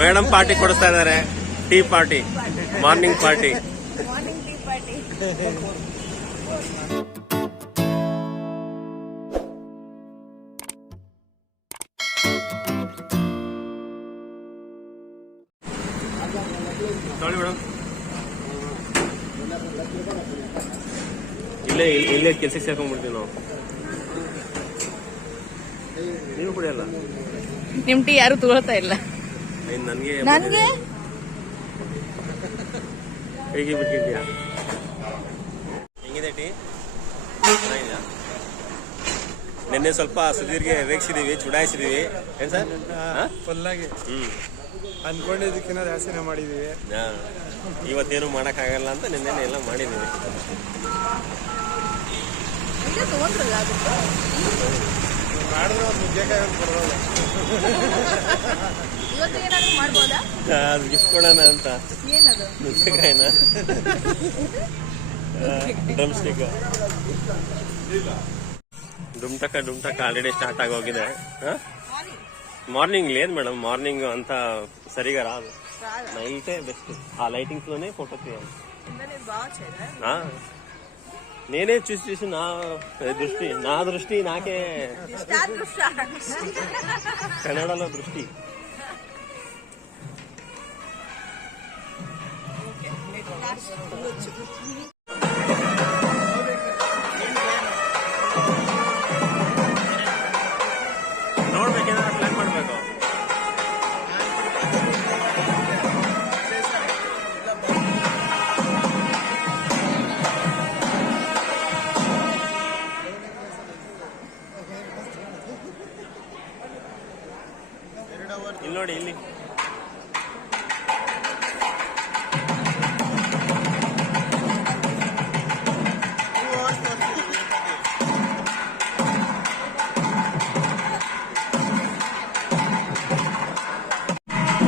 Madam party ಕೊಡಿಸ್ತಾ ಇದಾರೆ tea party. Morning party. ನೋಡಿ ಮೇಡಮ್ ಇಲ್ಲೇ ಇಲ್ಲೇ ಕೆಲ್ಸಕ್ಕೆ ಸೇರ್ಕೊಂಡ್ಬಿಡ್ತೀವಿ ನಾವು. ನೀವು ಕುಡಿಯಲ್ಲ? ನಿಮ್ ಟೀ ಯಾರು ತಗೊಳ್ತಾ ಇಲ್ಲ. ನನ್ಗೆ ನನ್ಗೆ? ಹೇಗೆ ಬಿಟ್ಟಿದ್ಯಾ ಹೆಂಗಿದೆ ಟೀ? ಚೆನ್ನಾಗಿದ್ಯಾ? ನಿನ್ನೆ ಸ್ವಲ್ಪ ಸುಧೀರ್ಗೆ ರೇಗಿಸಿದೀವಿ ಚುಡಾಯಿಸಿದೀವಿ. ಏನ್ ಸರ್? ಫುಲ್ಲಾಗಿ ಹ್ಞೂ ಅನ್ಕೊಂಡಿದ್ದಕ್ಕಿಂತ ಜಾಸ್ತಿನೇ ಮಾಡಿದೀವಿ. ಇವತ್ತೇನು ಇವತ್ತೇನು ಮಾಡೋಕ್ಕಾಗಲ್ಲ ಅಂತ ನಿನ್ನೆ ಎಲ್ಲ ಮಾಡಿದೀವಿ. ಮಾಡಿದ್ರೆ ಒಂದು ನುಗ್ಗೆಕಾಯಿ ಒಂದು ಕೊಡೋಲ್ಲ ಇವತ್ತು ಏನಾದ್ರು ಮಾಡ್ಬೋದಾ ಅದು ಗಿಫ್ಟ್ ಕೊಡೋಣ ಅಂತ ಏನದು ನುಗ್ಗೆಕಾಯಿನ ಡ್ರಮ್ ಸ್ಟಿಕ್ ಡುಮ್ಟಕ ಡುಮ್ಟಕ ಆಲ್ರೆಡಿ ಸ್ಟಾರ್ಟ್ ಆಗೋಗಿದೆ ಮಾರ್ನಿಂಗ್ ಏನ್ ಮೇಡಮ್ ಮಾರ್ನಿಂಗ್ ಅಂತ ಸರಿಗ రాదు నైటే బెస్ట్ ఆ లైటింగ్స్ లోనే ఫోటో తీయాలి బాగా చేయరా ఆ, నేనే చూసి చూసి నా దృష్టి నా దృష్టి నాకే కన్నడలో దృష్టి Thank. ಇಲ್ಲಿ ನೋಡಿ ಇಲ್ಲಿ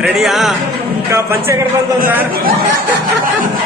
ರೆಡಿಯಾ ಪಂಚೆ ಕಡ್ಕೊಂತ ಸರ್ ಏನಿದೆ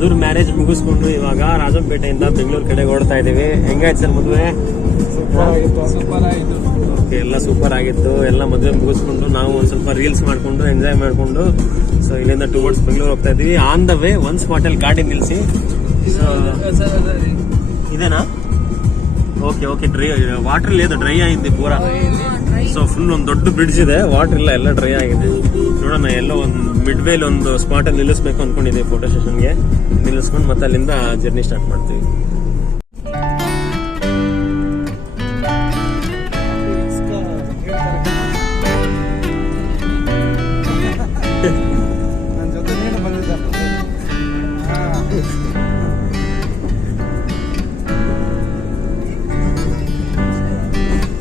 ಸುಧೀರ್ ಮ್ಯಾರೇಜ್ ಮುಗಿಸ್ಕೊಂಡು ಇವಾಗ ರಾಜಂಪೇಟೆಯಿಂದ ಬೆಂಗಳೂರು ಕಡೆ ಓಡ್ತಾ ಇದೀವಿ ಹೆಂಗಾಯ್ತು ಸರ್ ಮದುವೆ? ಓಕೆ ಎಲ್ಲ ಸೂಪರ್ ಆಗಿತ್ತು. ಎಲ್ಲ ಮದುವೆ ಮುಗಿಸ್ಕೊಂಡು ನಾವು ಒಂದು ಸ್ವಲ್ಪ ರೀಲ್ಸ್ ಮಾಡ್ಕೊಂಡು ಎಂಜಾಯ್ ಮಾಡ್ಕೊಂಡು ಸೊ ಇಲ್ಲಿಂದ ಟುವರ್ಡ್ಸ್ ಬೆಂಗಳೂರು ಹೋಗ್ತಾ ಇದೀವಿ on the way one spot ಅಲ್ಲಿ ಗಾಡಿ ನಿಲ್ಸಿ ಇದೇನಾ? ಓಕೆ ಓಕೆ ಡ್ರೈ ವಾಟರ್ ಇಲ್ಲ ಡ್ರೈ ಆಗಿದೆ ಪೂರಾ. ಸೊ ಫುಲ್ ಒಂದು ದೊಡ್ಡ ಬ್ರಿಡ್ಜ್ ಇದೆ. ವಾಟರ್ ಇಲ್ಲ ಎಲ್ಲ ಡ್ರೈ ಆಗಿದೆ. ನೋಡೋಣ ಎಲ್ಲೋ ಒಂದು ಮಿಡ್ ವೇಲ್ ಒಂದು ಸ್ಪಾಟಲ್ಲಿ ನಿಲ್ಲಿಸ್ಬೇಕು ಅಂದ್ಕೊಂಡಿದ್ದೀವಿ ಫೋಟೋ ಸ್ಟೇಷನ್ಗೆ ನಿಲ್ಲಿಸ್ಕೊಂಡು ಮತ್ತೆ ಅಲ್ಲಿಂದ ಜರ್ನಿ ಸ್ಟಾರ್ಟ್ ಮಾಡ್ತೀವಿ.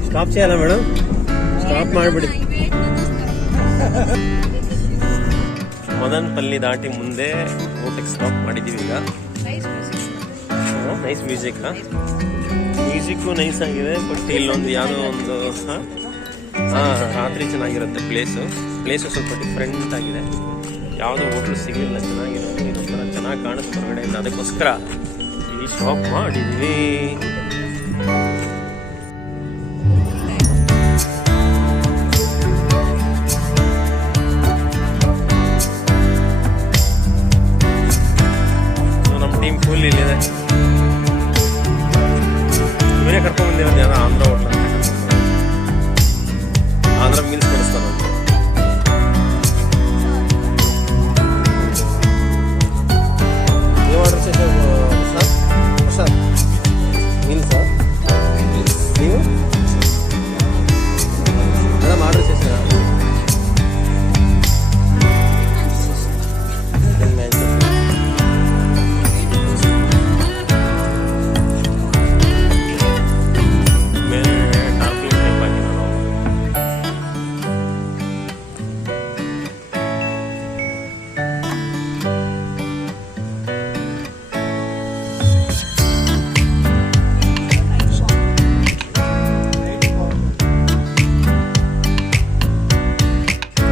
ಸ್ಟಾಪ್ చేయಲ್ಲ ಮೇಡಮ್ ಸ್ಟಾಪ್ ಮಾಡಿಬಿಡಿ ಮದನ್ಪಲ್ಲಿ ದಾಟಿ ಮುಂದೆ ಊಟಕ್ಕೆ ಸ್ಟಾಪ್ ಮಾಡಿದೀವಿ ಈಗ. ನೈಸ್ ಮ್ಯೂಸಿಕ್ ಮ್ಯೂಸಿಕ್ಕು ನೈಸ್ ಆಗಿದೆ ಬಟ್ ಇಲ್ಲೊಂದು ಯಾವುದೋ ಒಂದು, ಹಾಂ? ರಾತ್ರಿ ಚೆನ್ನಾಗಿರುತ್ತೆ ಪ್ಲೇಸು ಪ್ಲೇಸು ಸ್ವಲ್ಪ ಡಿಫ್ರೆಂಟ್ ಆಗಿದೆ. ಯಾವುದೋ ಹೋಟ್ಲು ಸಿಗಲಿಲ್ಲ, ಚೆನ್ನಾಗಿರೋದು. ಇದೊಂಥರ ಚೆನ್ನಾಗಿ ಕಾಣಿಸ್ತು ಹೊರಗಡೆಯಿಂದ. ಅದಕ್ಕೋಸ್ಕರ ಈ ಸ್ಟಾಪ್ ಮಾಡಿದ್ವಿ.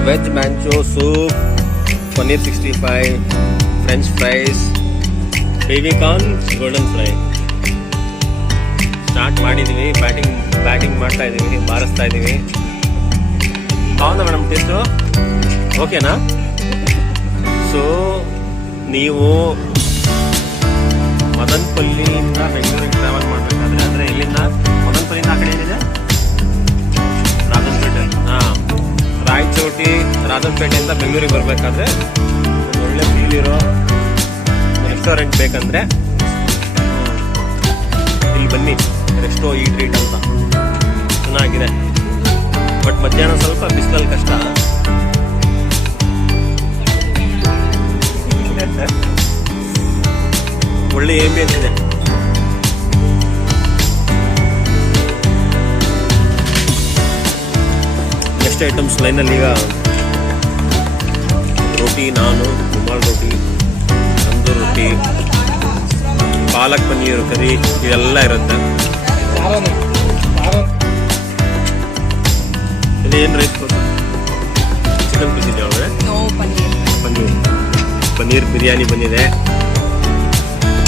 Veg manchow soup paneer sixty five French fries baby corn golden fry start ಮಾಡಿದ್ದೀವಿ ಬ್ಯಾಟಿಂಗ್ ಬ್ಯಾಟಿಂಗ್ ಮಾಡ್ತಾ ಇದೀವಿ, ಬಾರಿಸ್ತಾ ಇದೀವಿ. ಹೌದಾ ಮೇಡಮ್ ಟೇಸ್ಟು ಓಕೆನಾ ಸೊ ನೀವು ಮದನ್ಪಲ್ಲಿಯಿಂದ ಬೆಂಗಳೂರಿಗೆ ಟ್ರಾವೆಲ್ ಮಾಡಬೇಕಾದ್ರೆ ಅಂದರೆ ಇಲ್ಲಿಂದ ಮದನ್ಪಲ್ಲಿಯಿಂದ ಆ ಕಡೆ ಏನಿದೆ? ರಾಯಚೋಟಿ ರಾಜಪೇಟೆಯಿಂದ ಬೆಂಗಳೂರಿಗೆ ಬರಬೇಕಾದ್ರೆ ಒಳ್ಳೆ ಫೀಲ್ ಇರೋ ರೆಸ್ಟೋರೆಂಟ್ ಬೇಕಂದ್ರೆ ಇಲ್ಲಿ ಬನ್ನಿ ರೆಸ್ಟೋ ಈ ಟ್ರೀಟ್ ಅಂತ. ಚೆನ್ನಾಗಿದೆ. ಬಟ್ ಮಧ್ಯಾಹ್ನ ಸ್ವಲ್ಪ ಬಿಸಿಲಲ್ಲಿ ಕಷ್ಟ. ಒಳ್ಳೆ ಏಂಬಿಯನ್ಸ್ ಇದೆ. ನೆಕ್ಸ್ಟ್ ಐಟಮ್ಸ್ ಲೈನಲ್ಲಿ ಈಗ ರೋಟಿ ನಾನು ರುಮಾಲ್ ರೋಟಿ ತಂದೂರ್ ರೊಟ್ಟಿ ಪಾಲಕ್ ಪನ್ನೀರ್ ಕರಿ ಇದೆಲ್ಲ ಇರುತ್ತೆ. ಇದು ಏನು ರೈಸ್ ಚಿಕನ್ ಪೀಸ್ ಇದೆ ಒಳಗಡೆ? ನೋ ಪನ್ನೀರ್. ಪನ್ನೀರ್. ಪನ್ನೀರ್ ಬಿರಿಯಾನಿ ಬಂದಿದೆ.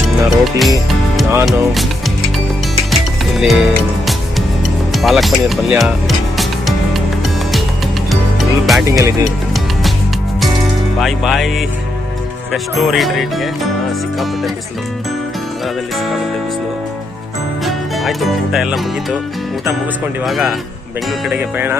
ಇನ್ನು ರೋಟಿ ನಾನು ಇಲ್ಲಿ ಪಾಲಕ್ ಪನ್ನೀರ್ ಪಲ್ಯ ಫುಲ್ ಬ್ಯಾಟಿಂಗಲ್ಲಿದೆ ಬಾಯ್ ಬಾಯ್ ರೆಸ್ಟೋರಿ ರೇಟ್ಗೆ ಸಿಕ್ಕಾಪಟ್ಟೆ ಬಿಸಿಲು. ಅದರಲ್ಲಿ ಸಿಕ್ಕಾಪಟ್ಟೆ ಬಿಸಿಲು. ಆಯಿತು, ಊಟ ಎಲ್ಲ ಮುಗೀತು. ಊಟ ಮುಗಿಸ್ಕೊಂಡು ಇವಾಗ ಬೆಂಗಳೂರು ಕಡೆಗೆ ಪಯಣ